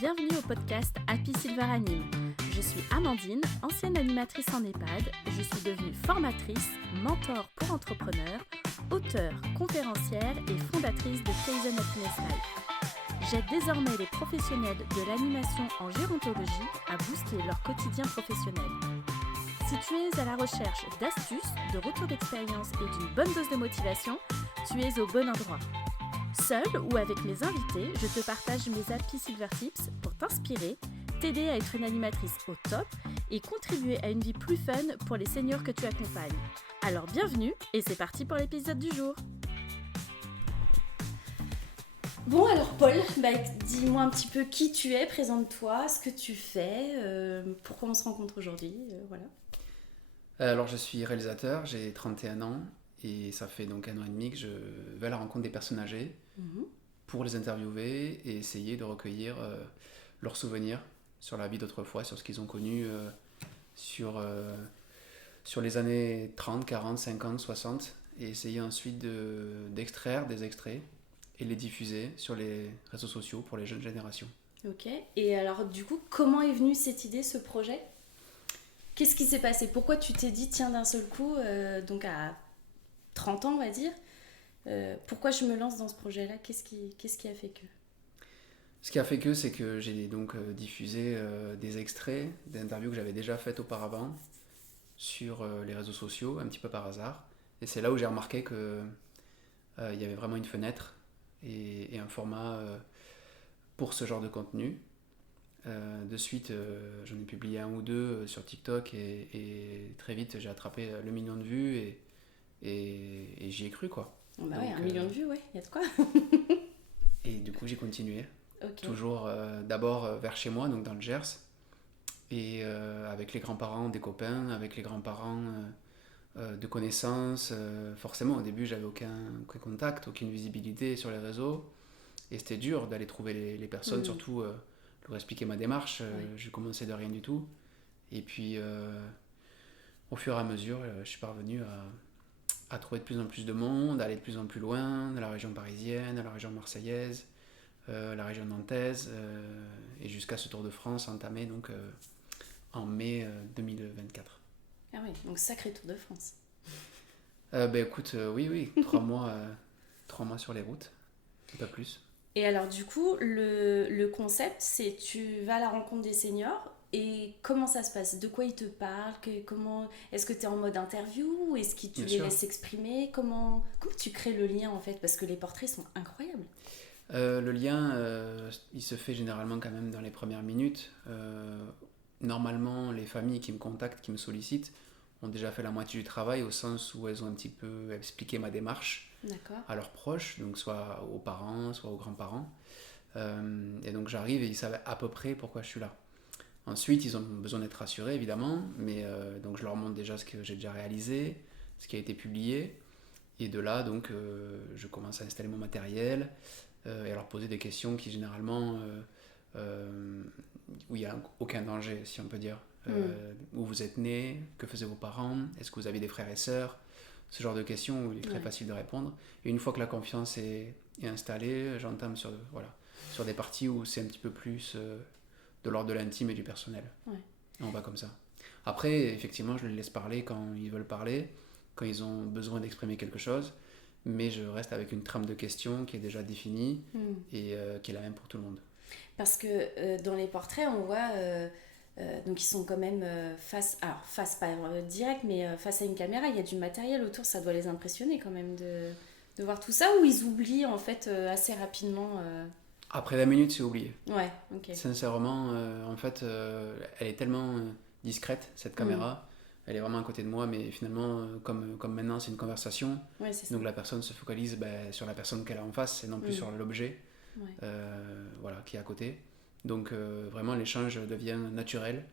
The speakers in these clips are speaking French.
Bienvenue au podcast Happy Silver Anime. Je suis Amandine, ancienne animatrice en EHPAD. Je suis devenue formatrice, mentor pour entrepreneurs, auteure, conférencière et fondatrice de Kaizen Happiness Life. J'aide désormais les professionnels de l'animation en gérontologie à booster leur quotidien professionnel. Si tu es à la recherche d'astuces, de retours d'expérience et d'une bonne dose de motivation, tu es au bon endroit. Seule ou avec mes invités, je te partage mes Happy Silver Tips pour t'inspirer, t'aider à être une animatrice au top et contribuer à une vie plus fun pour les seniors que tu accompagnes. Alors bienvenue et c'est parti pour l'épisode du jour. Bon alors Paul, dis-moi un petit peu qui tu es, présente-toi, ce que tu fais, pourquoi on se rencontre aujourd'hui, voilà. Alors je suis réalisateur, j'ai 31 ans et ça fait donc 1 an et demi que je vais à la rencontre des personnes âgées pour les interviewer et essayer de recueillir leurs souvenirs sur la vie d'autrefois, sur ce qu'ils ont connu sur les années 30, 40, 50, 60 et essayer ensuite d'extraire des extraits et les diffuser sur les réseaux sociaux pour les jeunes générations. Ok, et alors du coup, comment est venue cette idée, ce projet ? Qu'est-ce qui s'est passé ? Pourquoi tu t'es dit, tiens, d'un seul coup, donc à 30 ans, on va dire, pourquoi je me lance dans ce projet-là ? Qu'est-ce qui a fait que ? Ce qui a fait que, c'est que j'ai donc diffusé des extraits d'interviews que j'avais déjà faites auparavant sur les réseaux sociaux, un petit peu par hasard. Et c'est là où j'ai remarqué qu'il y avait vraiment une fenêtre et un format pour ce genre de contenu. De suite, j'en ai publié 1 ou 2 sur TikTok et très vite j'ai attrapé le 1 million de vues et j'y ai cru quoi. Bah donc, ouais, 1 million de vues, ouais, il y a de quoi. Et du coup j'ai continué, okay. Toujours d'abord vers chez moi, donc dans le Gers, et avec les grands-parents des copains, avec les grands-parents de connaissances. Forcément au début j'avais aucun contact, aucune visibilité sur les réseaux et c'était dur d'aller trouver les personnes, surtout pour expliquer ma démarche. Je commençais de rien du tout et puis au fur et à mesure je suis parvenu à trouver de plus en plus de monde, à aller de plus en plus loin, de la région parisienne, de la région marseillaise, la région nantaise et jusqu'à ce Tour de France entamé donc en mai 2024. Ah oui, donc sacré Tour de France. Écoute, oui, 3 mois, 3 mois sur les routes, pas plus. Et alors du coup, le concept, c'est tu vas à la rencontre des seniors et comment ça se passe ? De quoi ils te parlent ? Est-ce que tu es en mode interview ou est-ce que tu les laisses s'exprimer ? Comment tu crées le lien en fait ? Parce que les portraits sont incroyables. Le lien, il se fait généralement quand même dans les premières minutes. Normalement, les familles qui me contactent, qui me sollicitent, ont déjà fait la moitié du travail au sens où elles ont un petit peu expliqué ma démarche à leurs proches, donc soit aux parents, soit aux grands-parents. Et donc j'arrive et ils savent à peu près pourquoi je suis là. Ensuite, ils ont besoin d'être rassurés, évidemment, mais donc je leur montre déjà ce que j'ai déjà réalisé, ce qui a été publié. Et de là, donc, je commence à installer mon matériel et à leur poser des questions qui, généralement, où il n'y a aucun danger, si on peut dire. Où vous êtes né, que faisaient vos parents, est-ce que vous avez des frères et sœurs, ce genre de questions où il est très facile de répondre. Et une fois que la confiance est installée, j'entame sur des parties où c'est un petit peu plus de l'ordre de l'intime et du personnel. Et on va comme ça. Après, effectivement, je les laisse parler quand ils veulent parler, quand ils ont besoin d'exprimer quelque chose, mais je reste avec une trame de questions qui est déjà définie et qui est la même pour tout le monde. Parce que dans les portraits, on voit... donc ils sont quand même face pas direct, mais face à une caméra, il y a du matériel autour, ça doit les impressionner quand même de voir tout ça, ou ils oublient en fait assez rapidement Après 20 minutes, c'est oublié. Ouais, ok. Sincèrement, en fait, elle est tellement discrète, cette caméra, elle est vraiment à côté de moi, mais finalement, comme maintenant c'est une conversation, donc la personne se focalise sur la personne qu'elle a en face et non plus sur l'objet qui est à côté. Donc vraiment l'échange devient naturel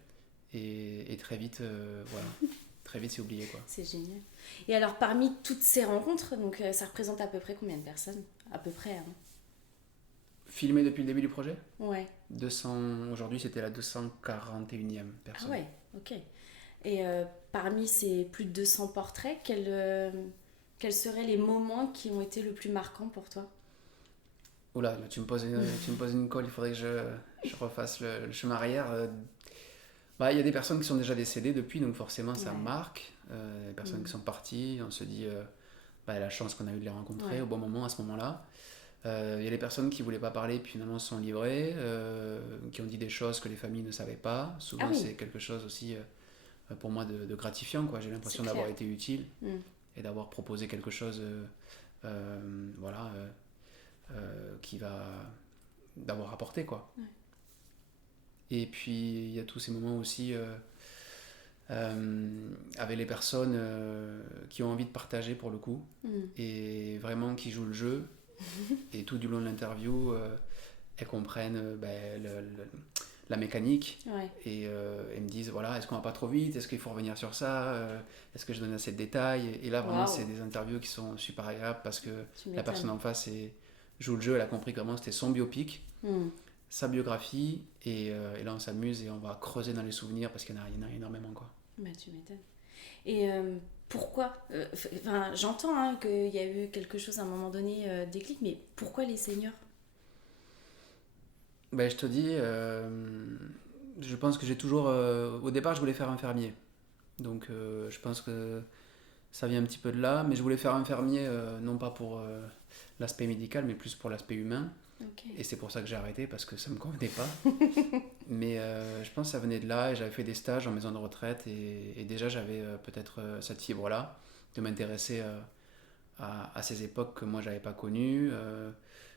et très vite, très vite c'est oublié quoi. C'est génial. Et alors parmi toutes ces rencontres, donc ça représente à peu près combien de personnes ? À peu près. Filmé depuis le début du projet ? Ouais. 200, aujourd'hui c'était la 241e personne. Ah ouais, ok. Et parmi ces plus de 200 portraits, quels seraient les moments qui ont été le plus marquants pour toi ? Oula, là, tu me poses une colle, il faudrait que je refasse le chemin arrière. Bah, il y a des personnes qui sont déjà décédées depuis, donc forcément ça marque. Les personnes qui sont parties, on se dit bah, la chance qu'on a eu de les rencontrer au bon moment, à ce moment-là. Il y a les personnes qui ne voulaient pas parler, puis finalement se sont livrées, qui ont dit des choses que les familles ne savaient pas. Souvent, c'est quelque chose aussi pour moi de gratifiant, quoi. J'ai l'impression d'avoir été utile et d'avoir proposé quelque chose voilà, qui va d'avoir apporté, quoi. Et puis il y a tous ces moments aussi avec les personnes qui ont envie de partager pour le coup et vraiment qui jouent le jeu et tout du long de l'interview elles comprennent la mécanique et elles me disent voilà, est-ce qu'on va pas trop vite, est-ce qu'il faut revenir sur ça, est-ce que je donne assez de détails, et là vraiment c'est des interviews qui sont super agréables parce que la personne en face joue le jeu, elle a compris comment c'était son biopic, sa biographie, et là on s'amuse et on va creuser dans les souvenirs parce qu'il y en a énormément, quoi. Bah, tu m'étonnes. Et pourquoi j'entends qu'il y a eu quelque chose à un moment donné, déclic, mais pourquoi les seniors? Ben, je te dis, je pense que j'ai toujours... au départ, je voulais faire infirmier. Donc, je pense que ça vient un petit peu de là. Mais je voulais faire infirmier, non pas pour l'aspect médical, mais plus pour l'aspect humain. Okay. Et c'est pour ça que j'ai arrêté, parce que ça ne me convenait pas. Mais je pense que ça venait de là. Et j'avais fait des stages en maison de retraite. Et déjà, j'avais peut-être cette fibre-là, de m'intéresser à ces époques que moi, je n'avais pas connues.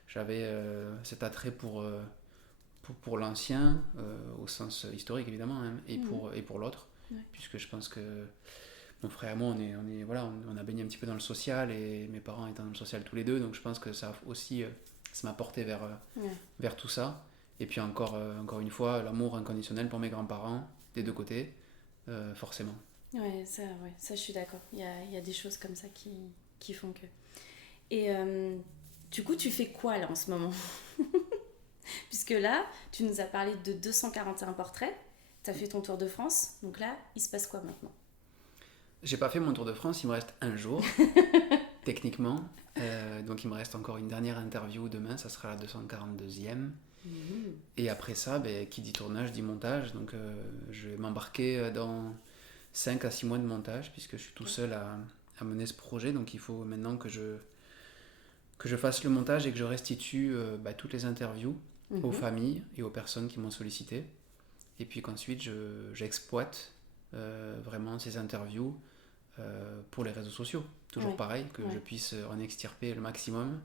J'avais cet attrait pour l'ancien, au sens historique évidemment, hein, et pour l'autre, puisque je pense que mon frère et moi, on a baigné un petit peu dans le social, et mes parents étant dans le social tous les deux, donc je pense que ça aussi, ça m'a porté vers tout ça. Et puis encore une fois, l'amour inconditionnel pour mes grands-parents, des deux côtés, forcément. Ça je suis d'accord. Il y a des choses comme ça qui font que... Et du coup, tu fais quoi là en ce moment? Puisque là, tu nous as parlé de 241 portraits, tu as fait ton tour de France, donc là, il se passe quoi maintenant? J'ai pas fait mon tour de France, il me reste un jour, techniquement. Donc il me reste encore une dernière interview demain, ça sera la 242e. Et après ça, qui dit tournage dit montage, donc je vais m'embarquer dans 5 à 6 mois de montage, puisque je suis tout seul à mener ce projet, donc il faut maintenant que je fasse le montage et que je restitue toutes les interviews aux familles et aux personnes qui m'ont sollicité. Et puis qu'ensuite, j'exploite vraiment ces interviews pour les réseaux sociaux. Toujours pareil, que je puisse en extirper le maximum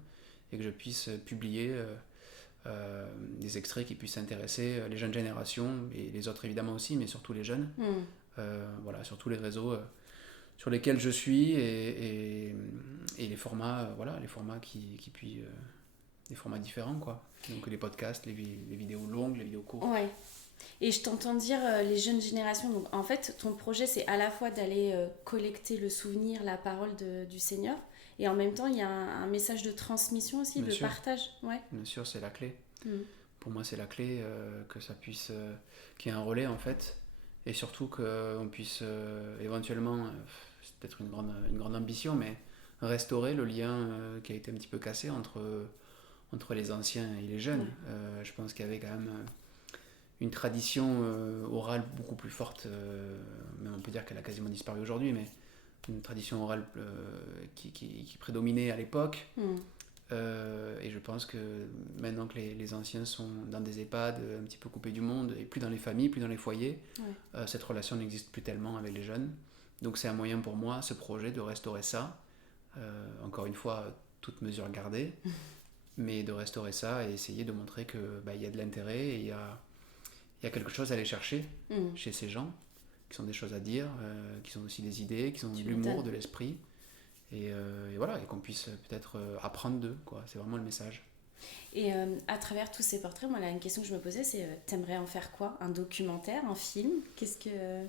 et que je puisse publier des extraits qui puissent intéresser les jeunes générations et les autres évidemment aussi, mais surtout les jeunes. Voilà, sur tous les réseaux sur lesquels je suis et les formats, les formats qui puis des formats différents, quoi. Donc les podcasts, les vidéos longues, les vidéos courtes. Ouais. Et je t'entends dire les jeunes générations. Donc en fait, ton projet, c'est à la fois d'aller collecter le souvenir, la parole du senior, et en même temps, il y a un message de transmission aussi, de partage. Ouais. Bien sûr, c'est la clé. Pour moi, c'est la clé que ça puisse, qu'il y ait un relais en fait, et surtout qu'on puisse éventuellement, c'est peut-être une grande ambition, mais restaurer le lien qui a été un petit peu cassé entre les anciens et les jeunes. Je pense qu'il y avait quand même une tradition orale beaucoup plus forte, même on peut dire qu'elle a quasiment disparu aujourd'hui, mais une tradition orale qui prédominait à l'époque. Et je pense que maintenant que les anciens sont dans des EHPAD un petit peu coupés du monde, et plus dans les familles, plus dans les foyers, cette relation n'existe plus tellement avec les jeunes. Donc c'est un moyen pour moi, ce projet, de restaurer ça. Encore une fois, toute mesure gardée, mais de restaurer ça et essayer de montrer que y a de l'intérêt et il y a quelque chose à aller chercher chez ces gens, qui ont des choses à dire, qui ont aussi des idées, qui ont de l'humour, de l'esprit. Et voilà, et qu'on puisse peut-être apprendre d'eux, quoi. C'est vraiment le message. Et à travers tous ces portraits, moi, là, une question que je me posais, c'est t'aimerais en faire quoi? Un documentaire, un film? Qu'est-ce que...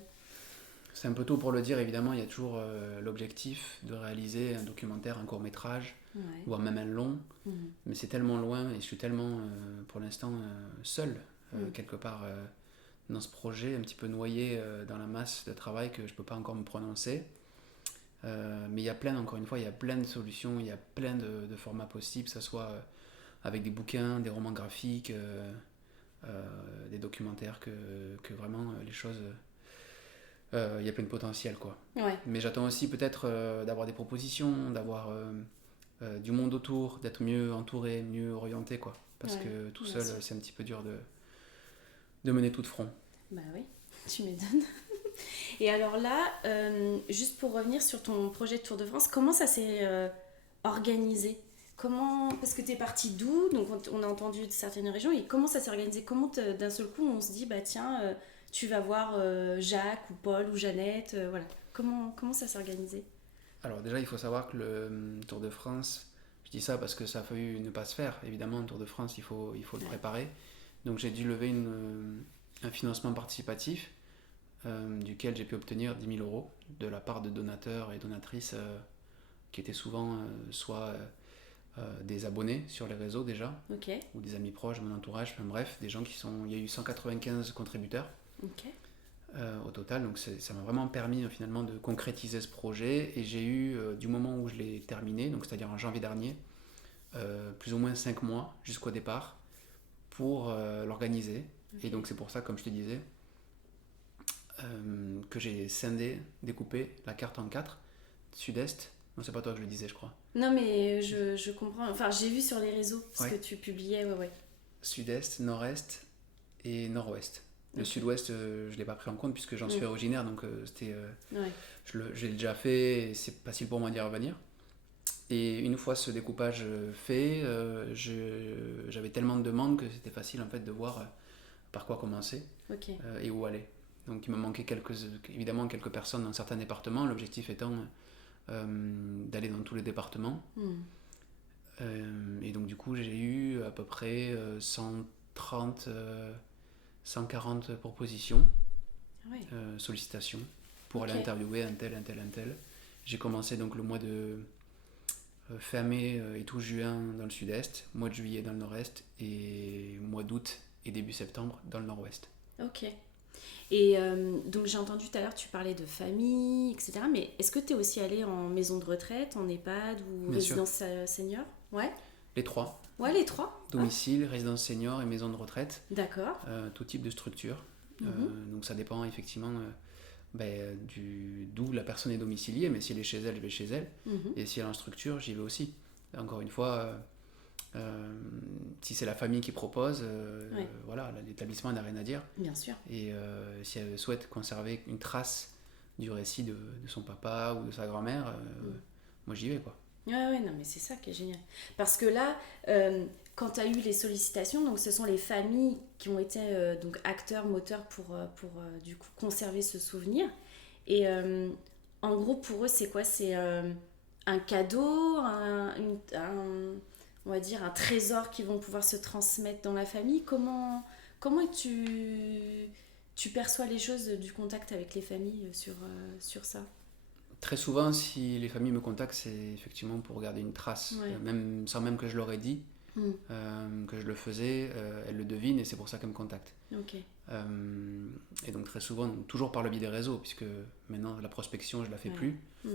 C'est un peu tôt pour le dire, évidemment. Il y a toujours l'objectif de réaliser un documentaire, un court-métrage, voire même un long. Mais c'est tellement loin et je suis tellement, pour l'instant, seul, quelque part, dans ce projet, un petit peu noyé dans la masse de travail, que je ne peux pas encore me prononcer. Mais il y a plein, encore une fois, il y a plein de solutions, il y a plein de formats possibles, que ce soit avec des bouquins, des romans graphiques, des documentaires, que vraiment les choses, il y a plein de potentiel, quoi. Ouais, Mais j'attends aussi peut-être d'avoir des propositions, d'avoir du monde autour, d'être mieux entouré, mieux orienté, quoi. Parce ouais, que tout bien seul, sûr. c'est un petit peu dur de mener tout de front. Bah oui, tu m'étonnes. Et alors là, juste pour revenir sur ton projet de Tour de France, comment ça s'est organisé? Comment, parce que tu es parti d'où? Donc on a entendu de certaines régions, et comment ça s'est organisé? Comment d'un seul coup on se dit, bah tiens, tu vas voir Jacques ou Paul ou Jeannette, voilà. Comment ça s'est organisé? Alors déjà, il faut savoir que le Tour de France, je dis ça parce que ça a failli ne pas se faire. Évidemment, le Tour de France, il faut le Ouais. préparer. Donc j'ai dû lever un financement participatif duquel j'ai pu obtenir 10 000 € de la part de donateurs et donatrices qui étaient souvent soit des abonnés sur les réseaux déjà, Ok, ou des amis proches, mon entourage, enfin bref, des gens qui sont... Il y a eu 195 contributeurs ok, au total, donc ça m'a vraiment permis finalement de concrétiser ce projet, et j'ai eu, du moment où je l'ai terminé, donc c'est-à-dire en janvier dernier, plus ou moins 5 mois jusqu'au départ pour l'organiser. Et ok. donc c'est pour ça, comme je te disais, que j'ai scindé, découpé la carte en 4, sud-est, non c'est pas toi que je le disais je crois, Non mais je comprends, enfin j'ai vu sur les réseaux ce ouais, que tu publiais, ouais, ouais. sud-est, nord-est et nord-ouest. Le Ok. sud-ouest, je l'ai pas pris en compte puisque j'en suis Mm. originaire, donc c'était, Ouais, j'ai déjà fait, et c'est facile pour moi d'y revenir. Et une fois ce découpage fait, j'avais tellement de demandes que c'était facile en fait de voir par quoi commencer ok. et où aller. Donc il me manquait évidemment quelques personnes dans certains départements, l'objectif étant d'aller dans tous les départements. Mm. Et donc du coup j'ai eu à peu près 130, 140 propositions, Ouais, sollicitations pour aller ok. interviewer un tel, un tel, un tel. J'ai commencé donc le mois de fin mai et tout juin dans le sud-est, mois de juillet dans le nord-est, et mois d'août et début septembre dans le nord-ouest. Ok. Et donc j'ai entendu tout à l'heure, tu parlais de famille, etc. Mais est-ce que tu es aussi allé en maison de retraite, en EHPAD ou Bien sûr, résidence senior? Ouais. les trois, Ouais, les trois? Ah, domicile, résidence senior et maison de retraite, d'accord. tout type de structure. Mhm. Donc ça dépend effectivement d'où la personne est domiciliée, mais si elle est chez elle, je vais chez elle. Mhm. Et si elle est en structure, j'y vais aussi. Encore une fois, si c'est la famille qui propose, Ouais, voilà, l'établissement n'a rien à dire. bien sûr. Et si elle souhaite conserver une trace du récit de son papa ou de sa grand-mère, Mm. moi j'y vais quoi. Ouais, ouais, non, mais c'est ça qui est génial. Parce que là, quand tu as eu les sollicitations, donc ce sont les familles qui ont été donc acteurs, moteurs pour du coup conserver ce souvenir. Et en gros, pour eux, c'est quoi? C'est un cadeau, on va dire un trésor qu'ils vont pouvoir se transmettre dans la famille. Comment tu perçois les choses du contact avec les familles sur ça? Très souvent, si les familles me contactent, c'est effectivement pour garder une trace, Ouais. même sans même que je leur ai dit Mm. que je le faisais, elles le devinent et c'est pour ça qu'elles me contactent. Ok. Et donc très souvent, donc, toujours par le biais des réseaux, puisque maintenant la prospection, je la fais Ouais. plus. Mm.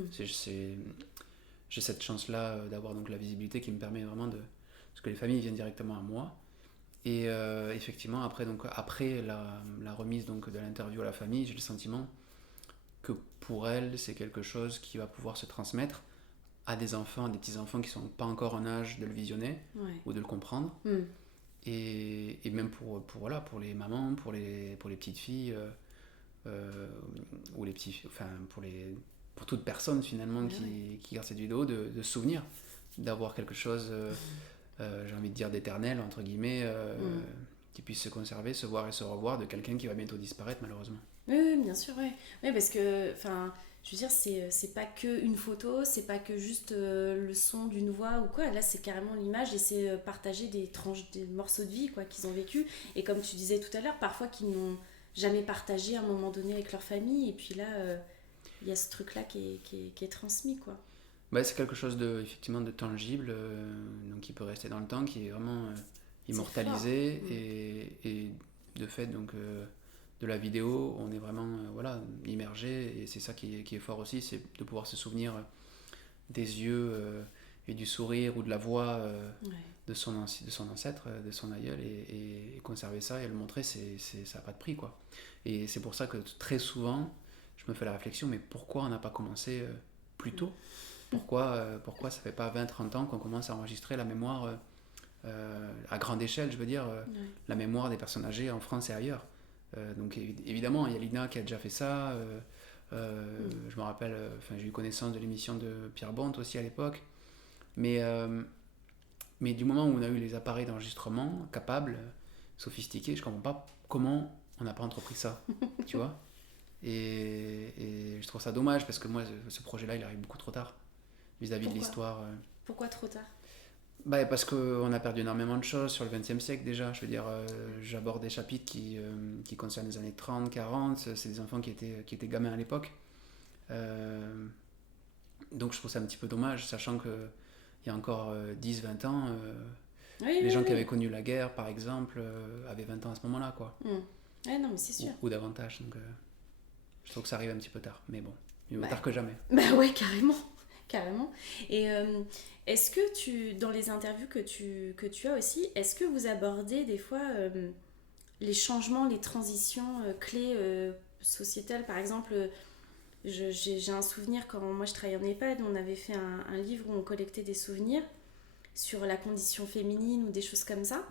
J'ai cette chance-là d'avoir donc la visibilité qui me permet vraiment de... Parce que les familles viennent directement à moi. Et effectivement, après la remise donc, de l'interview à la famille, j'ai le sentiment que pour elles, c'est quelque chose qui va pouvoir se transmettre à des enfants, à des petits-enfants qui sont pas encore en âge de le visionner Ouais. ou de le comprendre. Mm. Et même voilà, pour les mamans, pour les petites filles, ou les petits, enfin pour toute personne finalement Ouais, ouais. qui regarde cette vidéo, de se souvenir d'avoir quelque chose, j'ai envie de dire d'éternel, entre guillemets, Mm. qui puisse se conserver, se voir et se revoir de quelqu'un qui va bientôt disparaître malheureusement. Oui, oui, bien sûr, oui. Oui, parce que, enfin, je veux dire, c'est pas que une photo, c'est pas que juste le son d'une voix ou quoi. Là, c'est carrément l'image et c'est partager des tranches, des morceaux de vie, quoi, qu'ils ont vécu. Et comme tu disais tout à l'heure, parfois qu'ils n'ont jamais partagé à un moment donné avec leur famille. Et puis là, il y a ce truc-là qui est transmis, quoi. Bah, c'est quelque chose de, effectivement de tangible, donc qui peut rester dans le temps, qui est vraiment C'est fort. immortalisé, Mm. et de fait donc de la vidéo, on est vraiment voilà, immergé, et c'est ça qui est fort aussi, c'est de pouvoir se souvenir des yeux et du sourire ou de la voix Ouais. de son ancêtre, de son aïeul, et conserver ça et le montrer, ça n'a pas de prix, quoi. Et c'est pour ça que très souvent, je me fais la réflexion, mais pourquoi on n'a pas commencé plus tôt? Pourquoi ça fait pas 20-30 ans qu'on commence à enregistrer la mémoire à grande échelle, je veux dire, Ouais. la mémoire des personnes âgées en France et ailleurs. Donc évidemment, il y a l'INA qui a déjà fait ça. Je me rappelle, j'ai eu connaissance de l'émission de Pierre Bonte aussi à l'époque. Mais du moment où on a eu les appareils d'enregistrement capables, sophistiqués, je comprends pas comment on n'a pas entrepris ça, tu vois. Et je trouve ça dommage parce que moi, ce projet-là, il arrive beaucoup trop tard vis-à-vis de Pourquoi l'histoire. Pourquoi trop tard? Parce qu'on a perdu énormément de choses sur le XXe siècle déjà. Je veux dire, j'aborde des chapitres qui concernent les années 30, 40. C'est des enfants qui étaient gamins à l'époque. Donc je trouve ça un petit peu dommage, sachant qu'il y a encore 10-20 ans, Oui, les oui, gens qui oui. avaient connu la guerre, par exemple, avaient 20 ans à ce moment-là, quoi. Ouais, non, mais c'est sûr. Ou davantage. Donc je trouve que ça arrive un petit peu tard. Mais bon, mieux vaut Bah, tard que jamais. Bah ouais, carrément. Carrément. Et est-ce que dans les interviews que tu as aussi, est-ce que vous abordez des fois les changements, les transitions clés sociétales? Par exemple, j'ai un souvenir quand moi je travaillais en EHPAD, on avait fait un livre où on collectait des souvenirs sur la condition féminine ou des choses comme ça.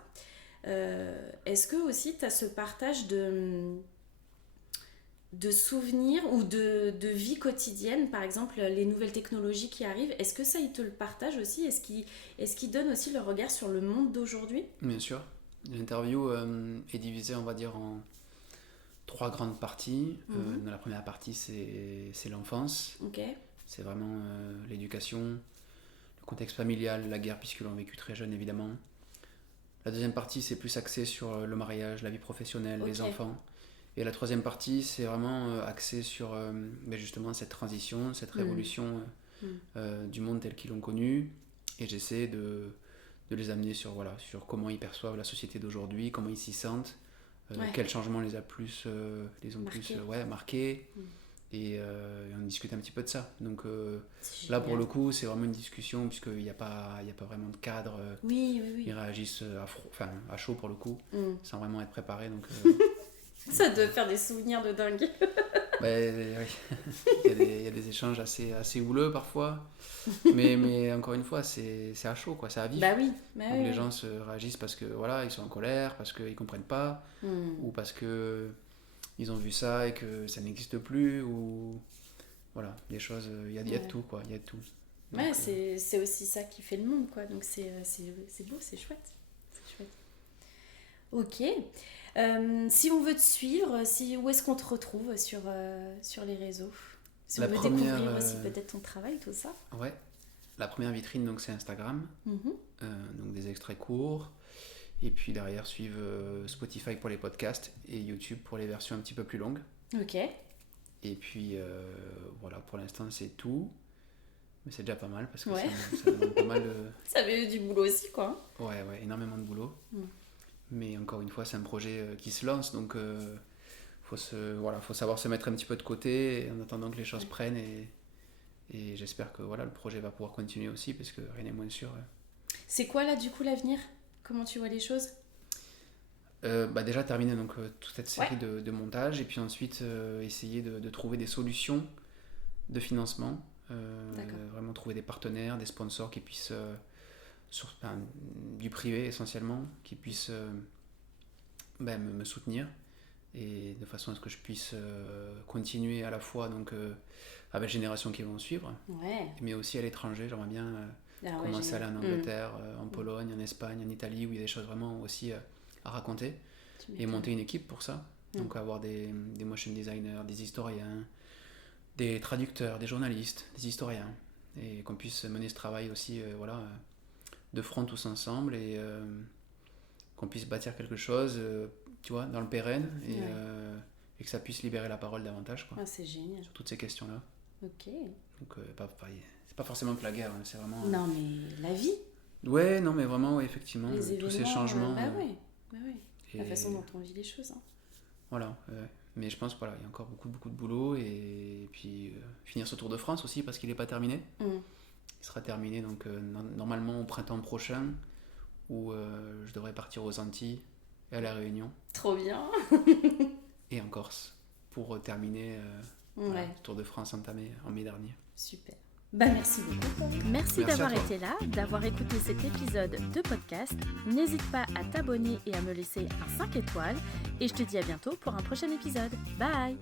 Est-ce que aussi tu as ce partage de souvenirs ou de vie quotidienne, par exemple les nouvelles technologies qui arrivent, est-ce que ça ils te le partagent aussi? Est-ce qu'ils donnent aussi leur regard sur le monde d'aujourd'hui? Bien sûr. L'interview est divisée, on va dire, en 3 grandes parties. Dans la première partie, c'est l'enfance. Ok. C'est vraiment l'éducation, le contexte familial, la guerre, puisque l'on a vécu très jeune, évidemment. La deuxième partie, c'est plus axé sur le mariage, la vie professionnelle, les Ok. enfants. Et la troisième partie, c'est vraiment axé sur justement cette transition, cette révolution du monde tel qu'ils l'ont connu. Et j'essaie de les amener sur comment ils perçoivent la société d'aujourd'hui, comment ils s'y sentent, Ouais. quels changements les ont Marqués. plus marqués. Et on discute un petit peu de ça. Donc C'est là, pour génial. le coup, c'est vraiment une discussion, puisqu'il n'y a pas vraiment de cadre. Oui, oui, oui. Ils réagissent à chaud pour le coup, sans vraiment être préparés. Donc, Ça doit faire des souvenirs de dingue. oui. Il y a des échanges assez houleux parfois. Mais encore une fois, c'est à chaud, quoi, c'est à vif. Bah oui. Bah Donc oui, les oui. gens se réagissent parce que voilà, ils sont en colère, parce qu'ils comprennent pas, ou parce que ils ont vu ça et que ça n'existe plus, ou voilà, des choses, il y a de Ouais. tout, quoi, il y a de tout. Donc, Ouais, c'est aussi ça qui fait le monde, quoi. Donc c'est beau, c'est chouette. C'est chouette. Ok. Si on veut te suivre, où est-ce qu'on te retrouve sur les réseaux? Si on La veut première, découvrir aussi peut-être ton travail, tout ça. ouais, la première vitrine, donc c'est Instagram, Mhm. donc des extraits courts, et puis derrière suivent Spotify pour les podcasts et YouTube pour les versions un petit peu plus longues. Ok. Et puis voilà, pour l'instant c'est tout, mais c'est déjà pas mal parce que Ouais. ça demande pas mal de... Ça fait du boulot aussi, quoi. Ouais, énormément de boulot. Mm. Mais encore une fois, c'est un projet qui se lance, donc faut savoir se mettre un petit peu de côté en attendant que les choses prennent, et j'espère que voilà, le projet va pouvoir continuer aussi, parce que rien n'est moins sûr. C'est quoi là du coup l'avenir? Comment tu vois les choses? Déjà terminer donc toute cette série Ouais. de montages, et puis ensuite essayer de trouver des solutions de financement, D'accord. vraiment trouver des partenaires, des sponsors qui puissent, du privé essentiellement, qui puissent me soutenir, et de façon à ce que je puisse continuer à la fois donc, avec les générations qui vont suivre, Ouais. mais aussi à l'étranger. J'aimerais bien Ah ouais, commencer à aller génial. en Angleterre, en Pologne, en Espagne, en Italie, où il y a des choses vraiment aussi à raconter, Tu et m'étonnes. monter une équipe pour ça. Donc avoir des motion designers, des historiens, des traducteurs, des journalistes, des historiens, et qu'on puisse mener ce travail aussi de front tous ensemble, et qu'on puisse bâtir quelque chose tu vois, dans le pérenne, et que ça puisse libérer la parole davantage, quoi, Ah, c'est génial. sur toutes ces questions-là. Ok. Donc c'est pas forcément que la guerre, hein, c'est vraiment... Non mais la vie, Ouais, non, mais vraiment, ouais, effectivement, les tous événements. ces changements. Bah ouais. Bah ouais. La Et façon dont on vit les choses. Hein. voilà, mais je pense voilà, il y a encore beaucoup de boulot, et puis finir ce Tour de France aussi, parce qu'il n'est pas terminé. Il sera terminé donc normalement au printemps prochain, où je devrais partir aux Antilles et à La Réunion. Trop bien. Et en Corse, pour terminer le Tour de France entamé en mai dernier. Super. Merci beaucoup. Merci d'avoir été là, d'avoir écouté cet épisode de podcast. N'hésite pas à t'abonner et à me laisser un 5 étoiles. Et je te dis à bientôt pour un prochain épisode. Bye!